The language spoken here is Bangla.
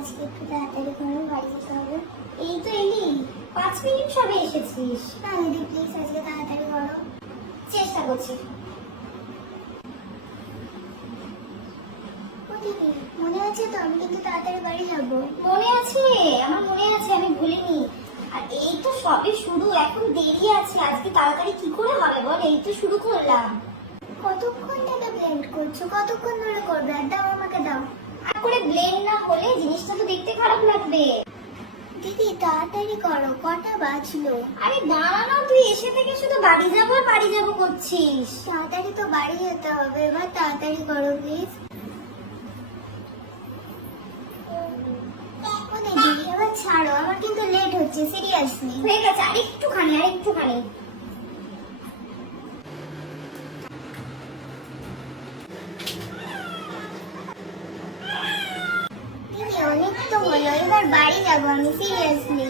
আজকে একটু তাড়াতাড়ি করে বাড়ি যেতে হবে। এই তো এলি, 5 মিনিট সবে এসেছিস। না দিদি প্লিজ আজকে তাড়াতাড়ি করো। চেষ্টা করছি। ও দিদি মনে আছে তো আমি কিন্তু তাড়াতাড়ি বাড়ি যাবো। মনে আছে, আমার মনে আছে, আমি ভুলিনি। আর এই তো সবে শুরু, এখন দেরি আছে। আজকে তাড়াতাড়ি কি করে হবে বল, এই তো শুরু করলাম। কতক্ষণ থেকে ব্লেন্ড করছো, কতক্ষণ ধরে করবে? আর দাও আমাকে দাও। আর করে ব্লেন্ড না হলে জিনিসটা তো দেখতে খারাপ লাগবে। দিদি তাড়াতাড়ি করো, কটা বাজলো? আরে দাঁড়া না, তুই এসে থেকে শুধু বাড়ি যাবো আর বাড়ি যাবো করছিস। তাড়াতাড়ি তো বাড়ি যেতে হবে, এবার তাড়াতাড়ি করো প্লিজ। দিদি এবার ছাড়ো, আমার কিন্তু লেট হচ্ছে, সিরিয়াসলি। হয়ে গেছে, আরেকটুখানি আরেকটুখানি। দিদি অনেক তো হলো, এবার বাড়ি যাবো আমি, সিরিয়াসলি।